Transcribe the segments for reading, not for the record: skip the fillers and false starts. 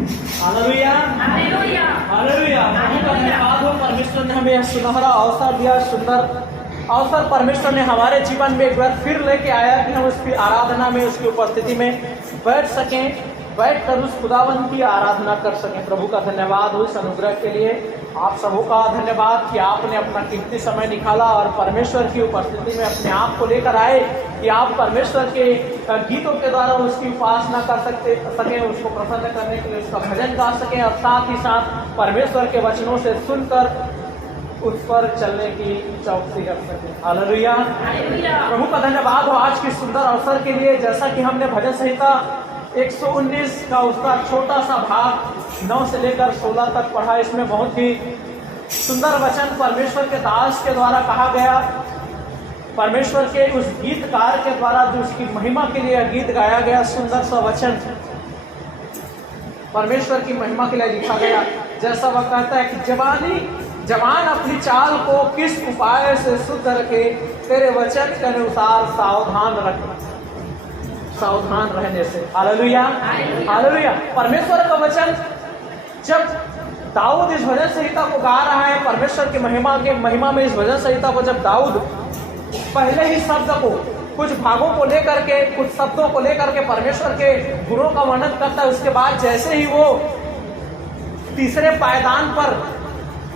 Hallelujah hallelujah hallelujah. प्रभु का धन्यवाद हो, परमेश्वर ने हमें सुनहरा अवसर दिया, सुंदर अवसर परमेश्वर ने हमारे जीवन में एक बार फिर लेके आया कि हम उसकी आराधना में, उसकी उपस्थिति में बैठ सकें, बैठ कर उस खुदावन की आराधना कर सकें। प्रभु का धन्यवाद हो इस अनुग्रह के लिए। आप सबों का धन्यवाद कि आपने अपना कीमती समय निकाला और परमेश्वर की उपस्थिति में अपने आप को लेकर आए कि आप परमेश्वर के गीतों के द्वारा उसकी उपासना कर सकें, उसको प्रसन्न करने के लिए उसका भजन गा सकें और साथ ही साथ परमेश्वर के वचनों से सुनकर उस पर चलने की चौकसी कर सकें। हालेलुया प्रभु का धन्यवाद हो आज के सुंदर अवसर के लिए। जैसा कि हमने भजन संहिता 119 का उसका छोटा सा भाग 9 से लेकर 16 तक पढ़ा, इसमें बहुत ही सुंदर वचन परमेश्वर के दास के द्वारा कहा गया। परमेश्वर के उस गीतकार के द्वारा जो उसकी महिमा के लिए गीत गाया गया, सुंदर सा वचन परमेश्वर की महिमा के लिए लिखा गया। जैसा वह कहता है कि जवान अपनी चाल को किस उपाय से शुद्ध रखे, तेरे वचन के अनुसार सावधान रहने से। Hallelujah hallelujah. परमेश्वर का वचन, जब दाऊद इस भजन संहिता को गा रहा है, परमेश्वर की महिमा में इस भजन संहिता को जब दाऊद पहले ही शब्द को, कुछ भागों को लेकर के, कुछ शब्दों को लेकर के परमेश्वर के गुणों का वर्णन करता है, उसके बाद जैसे ही वो तीसरे पायदान पर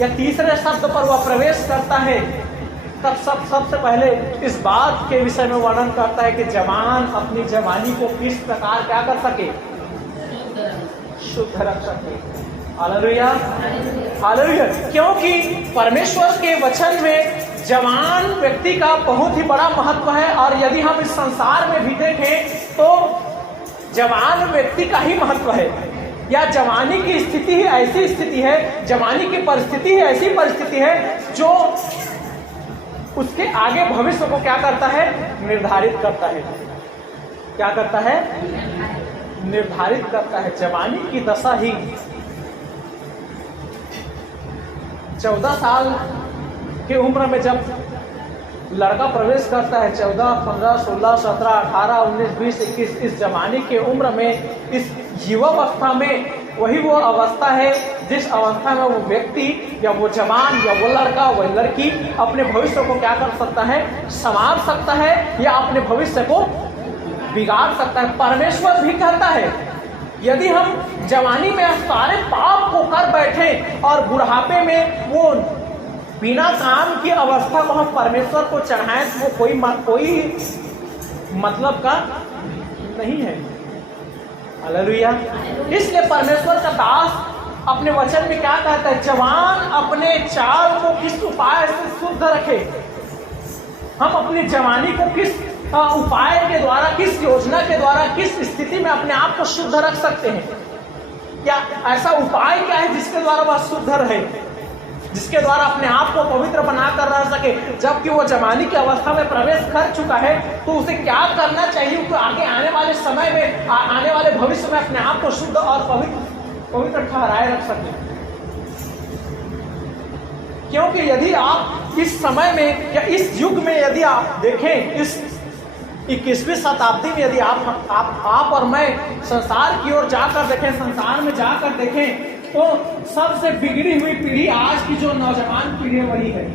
या तीसरे शब्द पर वह प्रवेश करता है, तब सबसे पहले इस बात के विषय में वर्णन करता है कि जवान अपनी जवानी को किस प्रकार क्या कर सके, शुद्ध रख सके। Hallelujah hallelujah. क्योंकि परमेश्वर के वचन में जवान व्यक्ति का बहुत ही बड़ा महत्व है। और यदि हम इस संसार में भी देखें तो जवान व्यक्ति का ही महत्व है, या जवानी की स्थिति ही ऐसी स्थिति है, जवानी की परिस्थिति ही ऐसी परिस्थिति है जो उसके आगे भविष्य को क्या करता है, निर्धारित करता है। क्या करता है, निर्धारित करता है। जवानी की दशा ही 14 साल की उम्र में जब लड़का प्रवेश करता है, 14, 15, 16, 17, 18, 19, 20, 21, इस जवानी के उम्र में, इस युवावस्था में, वही वो अवस्था है जिस अवस्था में वो व्यक्ति या वो जवान या वो लड़का वह लड़की अपने भविष्य को क्या कर सकता है, संवार सकता है या अपने भविष्य को बिगाड़ सकता है। परमेश्वर भी कहता है यदि हम जवानी में सारे पाप को कर बैठे और बुढ़ापे में वो बिना काम की अवस्था को हम परमेश्वर को चढ़ाएं, तो वो कोई मतलब का नहीं है। हालेलुया। इसलिए परमेश्वर का दास अपने वचन में क्या कहता है, जवान अपने चाल को किस उपाय से शुद्ध रखे। हम अपनी जवानी को किस उपाय के द्वारा, किस योजना के द्वारा, किस स्थिति में अपने आप को शुद्ध रख सकते हैं। क्या ऐसा उपाय क्या है जिसके द्वारा वह शुद्ध रहे, जिसके द्वारा अपने आप को पवित्र बनाकर रह सके। जबकि वो जवानी की अवस्था में प्रवेश कर चुका है तो उसे क्या करना चाहिए कि आगे आने वाले समय में, आने वाले भविष्य में अपने आप को शुद्ध और पवित्र ठहराए रख सके। क्योंकि यदि आप इस समय में या इस युग में यदि आप देखें, इस 21वीं शताब्दी में यदि आप और मैं संसार की ओर जाकर देखें, संसार में जाकर देखें, तो सबसे बिगड़ी हुई पीढ़ी आज की जो नौजवान पीढ़ी वही है,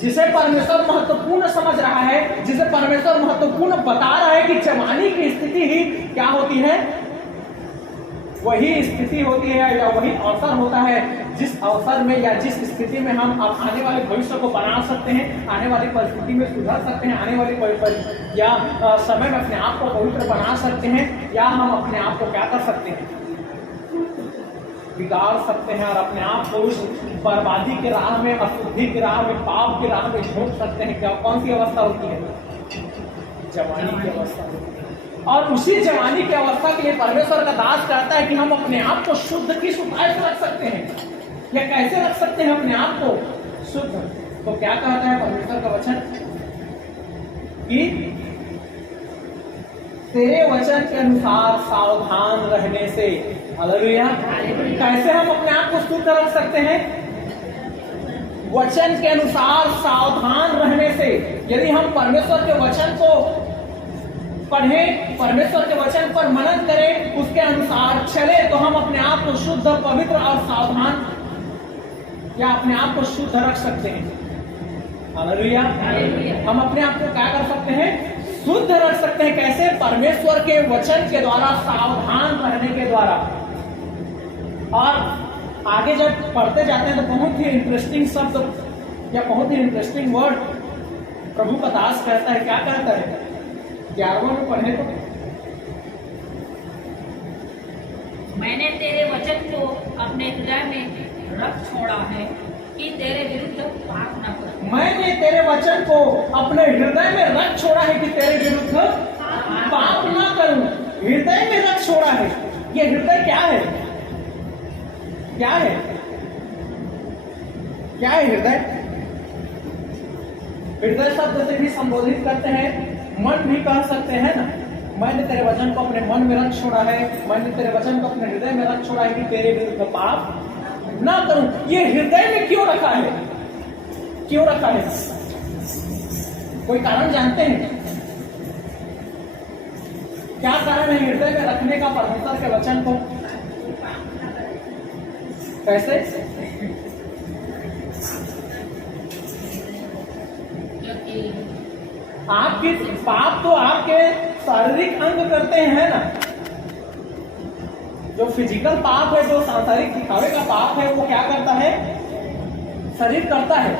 जिसे परमेश्वर महत्वपूर्ण समझ रहा है, जिसे परमेश्वर महत्वपूर्ण बता रहा है कि जवानी की स्थिति ही क्या होती है, वही स्थिति होती है या वही अवसर होता है जिस अवसर में या जिस स्थिति में हम आने वाले भविष्य को बना सकते हैं, आने वाली परिस्थिति में सुधार सकते हैं, आने वाली या समय में अपने आप को पवित्र बना सकते हैं, या हम अपने आप को क्या कर सकते हैं, बिगाड़ सकते हैं और अपने आप को उस बर्बादी के राह में, अशुद्धि की राह में, पाप की राह में झोंक सकते हैं। क्या कौन सी अवस्था होती है, जवानी की अवस्था होती है। और उसी जवानी की अवस्था के लिए परमेश्वर का दास कहता है कि हम अपने आप को शुद्ध किस उपाय से रख सकते हैं, या कैसे रख सकते हैं अपने आप को शुद्ध। तो क्या कहता है परमेश्वर का वचन कि तेरे वचन के अनुसार सावधान रहने से। हालेलुया। कैसे हम अपने आप को शुद्ध रख सकते हैं, वचन के अनुसार सावधान रहने से। यदि हम परमेश्वर के वचन को पढ़ें, परमेश्वर के वचन पर मनन करें, उसके अनुसार चले, तो हम अपने आप को शुद्ध, पवित्र और सावधान या अपने आप को शुद्ध रख सकते हैं। हालेलुया। हम अपने आप को क्या कर सकते हैं? शुद्ध रख सकते हैं। कैसे? परमेश्वर के वचन के द्वारा, सावधान रहने के द्वारा। और आगे जब पढ़ते जाते हैं तो बहुत ही इंटरेस्टिंग शब्द या बहुत ही इंटरेस्टिंग वर्ड प्रभु का दास कहता है। क्या कहता है? 11वां में पढ़े तो, मैंने तेरे वचन को अपने हृदय में रख छोड़ा है कि तेरे विरुद्ध पाप न करूं। मैंने तेरे वचन को अपने हृदय में रख छोड़ा है कि तेरे विरुद्ध पाप न करूं। हृदय में रख छोड़ा है। ये हृदय क्या है? क्या है? क्या है हृदय? हृदय शब्द से भी संबोधित करते हैं, मन भी कह सकते हैं ना। मैंने तेरे वचन को अपने मन में रख छोड़ा है, मैंने तेरे वचन को अपने हृदय में रख छोड़ा है कि तेरे विरुद्ध पाप ना करूं। ये हृदय में क्यों रखा है? क्यों रखा है? कोई कारण जानते हैं? क्या कारण है हृदय में रखने का परमेश्वर के वचन को? कैसे? आपके पाप तो आपके शारीरिक अंग करते हैं ना। जो फिजिकल पाप है, जो सांसारिक दिखावे का पाप है, वो क्या करता है? शरीर करता है।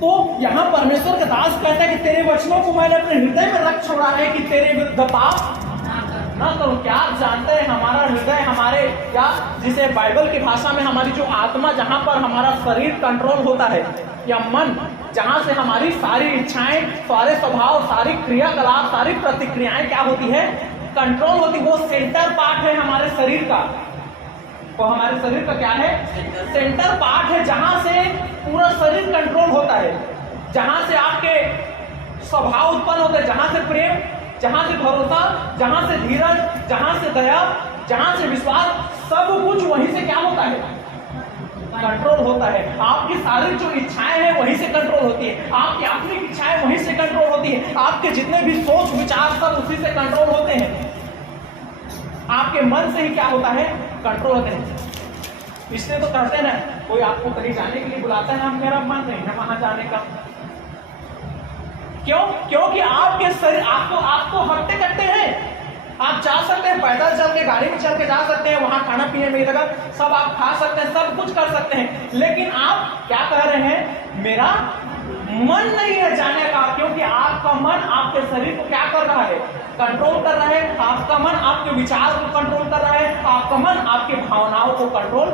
तो यहाँ परमेश्वर का दास कहता है कि तेरे वचनों को मैंने अपने हृदय में रख छोड़ा है कि तेरे विरुद्ध पाप ना करूं। क्या आप जानते हैं हमारा हृदय, हमारे क्या जिसे बाइबल की भाषा में हमारी जो आत्मा, जहां पर हमारा शरीर कंट्रोल होता है, या मन, जहां से हमारी सारी इच्छाएं, सारे स्वभाव, सारी क्रियाकलाप, सारी प्रतिक्रियाएं क्या होती है? कंट्रोल होती। वो सेंटर पार्ट है हमारे शरीर का। तो हमारे शरीर का क्या है? सेंटर पार्ट है, जहां से पूरा शरीर कंट्रोल होता है, जहां से आपके स्वभाव उत्पन्न होते हैं, जहां से प्रेम, जहां से भरोसा, जहां से धीरज, जहां से दया, जहां से विश्वास, सब कुछ वहीं से क्या होता है? कंट्रोल होता है। आपकी सारी जो इच्छाएं हैं वहीं से कंट्रोल होती है, आपकी आत्मिक इच्छाएं वहीं से कंट्रोल होती है, आपके जितने भी सोच विचार सब उसी से कंट्रोल होते हैं। आपके मन से ही क्या होता है? कंट्रोल होते हैं। इसलिए तो कहते हैं ना, कोई आपको कहीं जाने के लिए बुलाता है, हम मेरा मन नहीं है वहां जाने का। क्यों? क्योंकि आपके शरीर आपको हटते कटते हैं। आप जा सकते हैं, पैदल चल के, गाड़ी में चल के जा सकते हैं, वहां खाना पीने में लगा, सब आप खा सकते हैं, सब कुछ कर सकते हैं, लेकिन आप क्या कह रहे हैं? मेरा मन नहीं है जाने का। क्योंकि आपका मन आपके शरीर को क्या कर रहा है? कंट्रोल कर रहा है। आपका मन आपके विचार को कंट्रोल कर रहा है, आपका मन आपके भावनाओं को कंट्रोल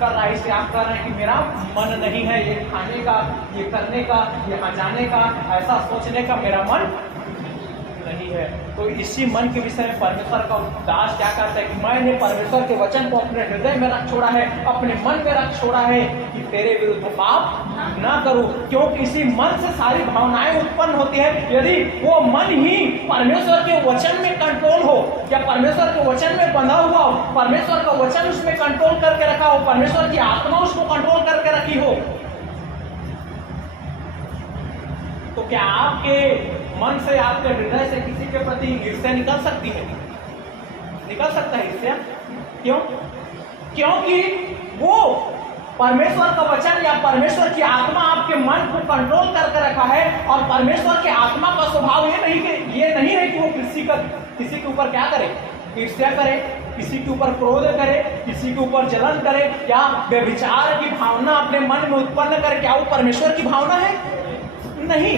कर रहा है। इसलिए आप कह रहे हैं कि मेरा मन नहीं है ये खाने का, ये करने का, यहाँ जाने का, ऐसा सोचने का मेरा मन नहीं है। तो इसी मन के विषय में परमेश्वर का दास क्या कहता है कि मैंने परमेश्वर के वचन को अपने हृदय में रख छोड़ा है, अपने मन में रख छोड़ा है कि तेरे विरुद्ध पाप ना करूं। क्योंकि इसी मन से सारी भावनाएं उत्पन्न होती है। यदि वो मन ही परमेश्वर के वचन में कंट्रोल हो, या परमेश्वर के वचन में बंधा हुआ हो, परमेश्वर का वचन उसमें कंट्रोल करके रखा हो, परमेश्वर की आत्मा उसको कंट्रोल करके रखी हो, तो क्या आपके मन से, आपके हृदय से किसी के प्रति ईर्ष्या निकल सकती है? निकल सकता है ईर्ष्या? क्यों? क्योंकि वो परमेश्वर का वचन या परमेश्वर की आत्मा आपके मन को कंट्रोल करके रखा है। और परमेश्वर की आत्मा का स्वभाव ये नहीं है कि वो किसी के ऊपर क्या करे? ईर्ष्या करे, किसी के ऊपर क्रोध करे, किसी के ऊपर जलन करे, या व्यभिचार की भावना अपने मन में उत्पन्न करे। क्या वो परमेश्वर की भावना है? नहीं।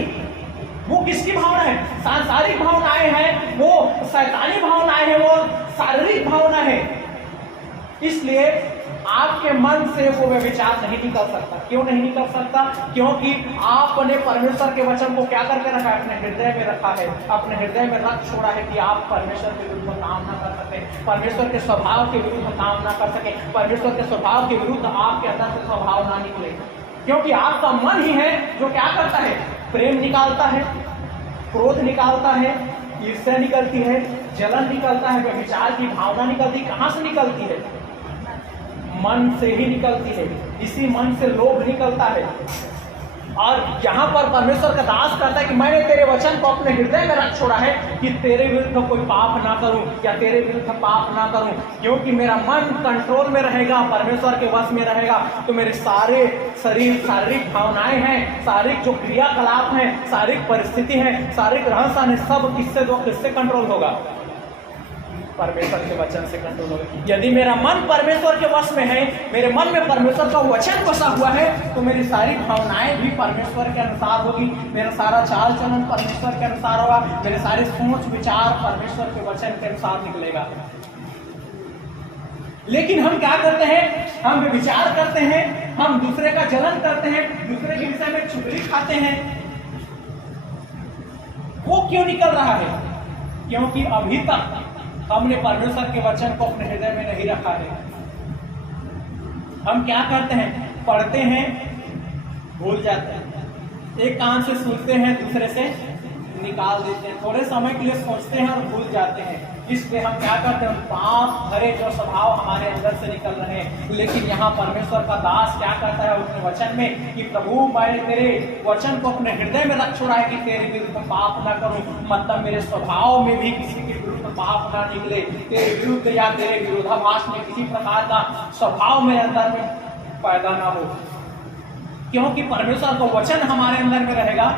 वो किसकी भावना है? सांसारिक भावनाएं हैं, वो शैतानी भावनाएं हैं, वो शारीरिक भावना है। इसलिए आपके मन से वो व्यभिचार नहीं निकल सकता। क्यों नहीं निकल सकता? क्योंकि आपने परमेश्वर के वचन को क्या करके रखा है? अपने हृदय में रखा है, अपने हृदय में रख छोड़ा है कि आप परमेश्वर के विरुद्ध काम ना कर सके, परमेश्वर के स्वभाव के विरुद्ध काम ना कर सके, परमेश्वर के स्वभाव के विरुद्ध आपके अंदर से स्वभाव ना निकले। क्योंकि आपका मन ही है जो क्या करता है? प्रेम निकालता है, क्रोध निकालता है, ईर्ष्या निकलती है, जलन निकलता है, व्यभिचार की भावना निकलती है। कहां से निकलती है? मन से ही निकलती है। इसी मन से लोभ निकलता है, और यहाँ पर परमेश्वर का दास कहता है कि मैंने तेरे वचन को अपने हृदय में रख छोड़ा है कि तेरे विरुद्ध कोई पाप ना करूं या तेरे विरुद्ध पाप ना करूं, क्योंकि मेरा मन कंट्रोल में रहेगा, परमेश्वर के वश में रहेगा, तो मेरे सारे शरीर, शारीरिक भावनाएं हैं, शारीरिक जो क्रियाकलाप हैं, शारीरिक परिस्थिति है, शारीरिक रहन है, सब किससे कंट्रोल होगा? परमेश्वर के वचन से कंट्रोल होगा। यदि मेरा मन परमेश्वर के वश में है, मेरे मन में परमेश्वर का वचन बसा हुआ है, तो मेरी सारी भावनाएं भी परमेश्वर के अनुसार होगी, मेरा सारा चाल चलन परमेश्वर के अनुसार होगा, मेरे सारे सोच विचार परमेश्वर के वचन के अनुसार निकलेगा। लेकिन हम क्या करते हैं? हम विचार करते हैं, हम दूसरे का जलन करते हैं, दूसरे के विषय में चुगली खाते हैं। वो क्यों निकल रहा है? क्योंकि अभी तक हमने परमेश्वर के वचन को अपने हृदय में नहीं रखा है। हम क्या करते हैं? पढ़ते हैं, भूल जाते हैं, एक कान से सुनते हैं, दूसरे से निकाल देते हैं, थोड़े समय के लिए सोचते हैं और भूल जाते हैं। इसलिए हम क्या करते हैं? पाप भरे जो स्वभाव हमारे अंदर से निकल रहे हैं। लेकिन यहाँ परमेश्वर का दास क्या कहता है अपने वचन में कि प्रभु मैंने तेरे वचन को अपने हृदय में रख छोड़ा है कि तेरे विरुद्ध पाप ना करूं, मतलब मेरे स्वभाव में भी किसी के विरुद्ध पाप ना निकले, तेरे विरुद्ध या तेरे विरोधाभास में किसी प्रकार का स्वभाव मेरे अंदर में पैदा ना हो। क्योंकि परमेश्वर का वचन हमारे अंदर में रहेगा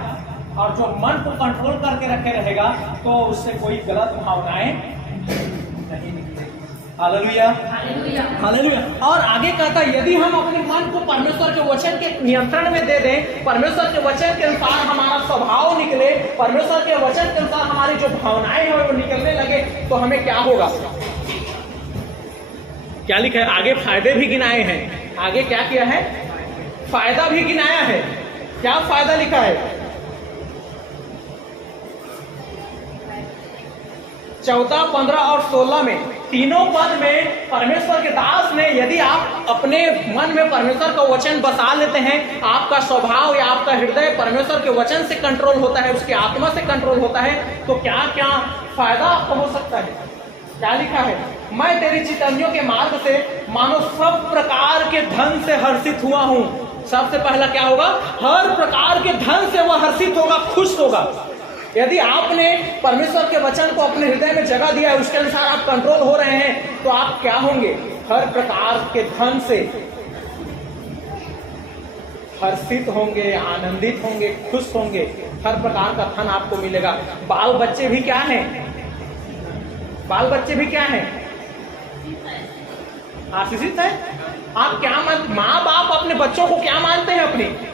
और जो मन को कंट्रोल करके रखे रहेगा, तो उससे कोई गलत भावनाएं नहीं निकलेगी। Hallelujah, hallelujah. और आगे कहता है यदि हम अपने मन को परमेश्वर के वचन के नियंत्रण में दे दें, परमेश्वर के वचन के अनुसार हमारा स्वभाव निकले, परमेश्वर के वचन के अनुसार हमारी जो भावनाएं हैं वो निकलने लगे, तो हमें क्या होगा? क्या लिखा है आगे? फायदे भी गिनाए हैं। आगे क्या किया है? फायदा भी गिनाया है। क्या फायदा लिखा है? 14, 15 और 16 में, तीनों पद में परमेश्वर के दास ने, यदि आप अपने मन में परमेश्वर का वचन बसा लेते हैं, आपका स्वभाव या आपका हृदय परमेश्वर के वचन से कंट्रोल होता है, उसकी आत्मा से कंट्रोल होता है, तो क्या क्या फायदा आपको हो सकता है? क्या लिखा है? मैं तेरी चितौनियों के मार्ग से मानो सब प्रकार के धन से हर्षित हुआ हूं। सबसे पहला क्या होगा? हर प्रकार के धन से वह हर्षित होगा, खुश होगा। यदि आपने परमेश्वर के वचन को अपने हृदय में जगह दिया है, उसके अनुसार आप कंट्रोल हो रहे हैं, तो आप क्या होंगे? हर प्रकार के धन से हर्षित होंगे, आनंदित होंगे, खुश होंगे। हर प्रकार का धन आपको मिलेगा। बाल बच्चे भी क्या हैं? बाल बच्चे भी क्या हैं? आशीषित है। आप क्या माँ बाप अपने बच्चों को क्या मानते हैं?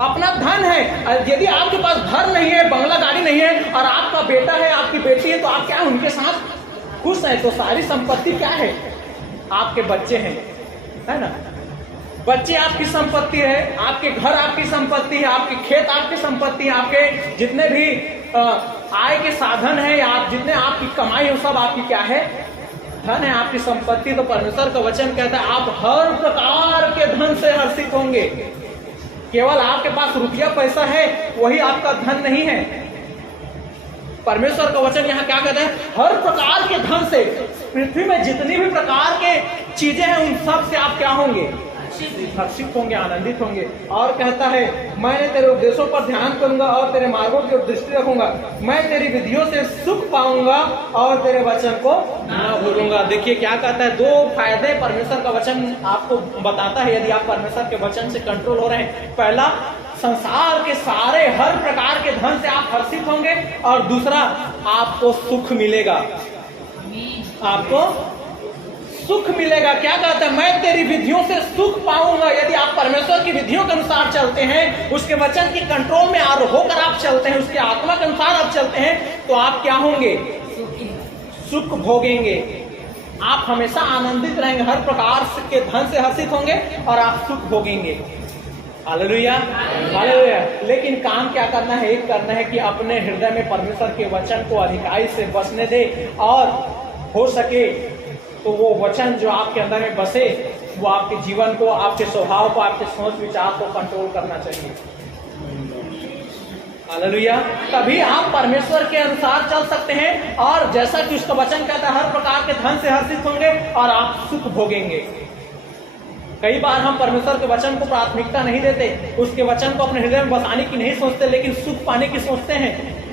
अपना धन है। यदि आपके पास घर नहीं है, बंगला गाड़ी नहीं है, और आपका बेटा है, आपकी बेटी है, तो आप क्या उनके साथ खुश हैं? तो सारी संपत्ति क्या है? आपके बच्चे हैं, है ना? बच्चे आपकी संपत्ति है, आपके घर आपकी संपत्ति है, आपके खेत आपकी संपत्ति है, आपके जितने भी आय के साधन है, आप जितने आपकी कमाई है, सब आपकी क्या है? धन है, आपकी संपत्ति। तो परमेश्वर का वचन कहता है आप हर प्रकार के धन से हर्षित होंगे। केवल आपके पास रुपया पैसा है वही आपका धन नहीं है। परमेश्वर का वचन यहाँ क्या कहता है? हर प्रकार के धन से, पृथ्वी में जितनी भी प्रकार के चीजें हैं उन सब से आप क्या होंगे? हर्षित होंगे, आनंदित होंगे। और कहता है मैंने तेरे उपदेशों पर ध्यान करूंगा और तेरे मार्गों की दृष्टि रखूंगा। मैं तेरी विधियों से सुख पाऊंगा और तेरे वचन को न भूलूंगा। देखिए क्या कहता है, दो फायदे परमेश्वर का वचन आपको बताता है यदि आप परमेश्वर के वचन से कंट्रोल हो रहे हैं। पहला, संसार के सारे हर प्रकार के धन से आप हर्षित होंगे, और दूसरा, आपको सुख मिलेगा। आपको सुख मिलेगा। क्या कहता है? मैं तेरी विधियों से सुख पाऊंगा। यदि आप परमेश्वर की विधियों के अनुसार चलते हैं, उसके वचन की कंट्रोल में होकर आप चलते हैं, उसके आत्मा के अनुसार आप चलते हैं, तो आप क्या होंगे? सुख भोगेंगे। आप हमेशा आनंदित रहेंगे, हर प्रकार के धन से हर्षित होंगे और आप सुख भोगेंगे। Hallelujah, hallelujah. लेकिन काम क्या करना है? एक करना है कि अपने हृदय में परमेश्वर के वचन को अधिकाई से बसने दे, और हो सके तो वो वचन जो आपके अंदर में बसे वो आपके जीवन को, आपके स्वभाव को, आपके सोच विचार को कंट्रोल करना चाहिए। हालेलुया। तभी आप परमेश्वर के अनुसार चल सकते हैं, और जैसा कि उसका वचन कहता है हर प्रकार के धन से हर्षित होंगे और आप सुख भोगेंगे। कई बार हम परमेश्वर के वचन को प्राथमिकता नहीं देते, उसके वचन को अपने हृदय में बसाने की नहीं सोचते, लेकिन सुख पाने की सोचते हैं।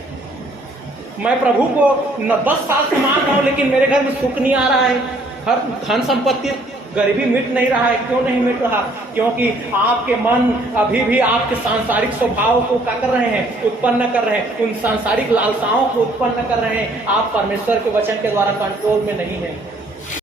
मैं प्रभु को 10 साल से मान रहा हूं, लेकिन मेरे घर में सुख नहीं आ रहा है, हर धन संपत्ति, गरीबी मिट नहीं रहा है। क्यों नहीं मिट रहा? क्योंकि आपके मन अभी भी आपके सांसारिक स्वभाव को क्या कर रहे हैं? उत्पन्न कर रहे हैं, उन सांसारिक लालसाओं को उत्पन्न कर रहे हैं। आप परमेश्वर के वचन के द्वारा कंट्रोल में नहीं है।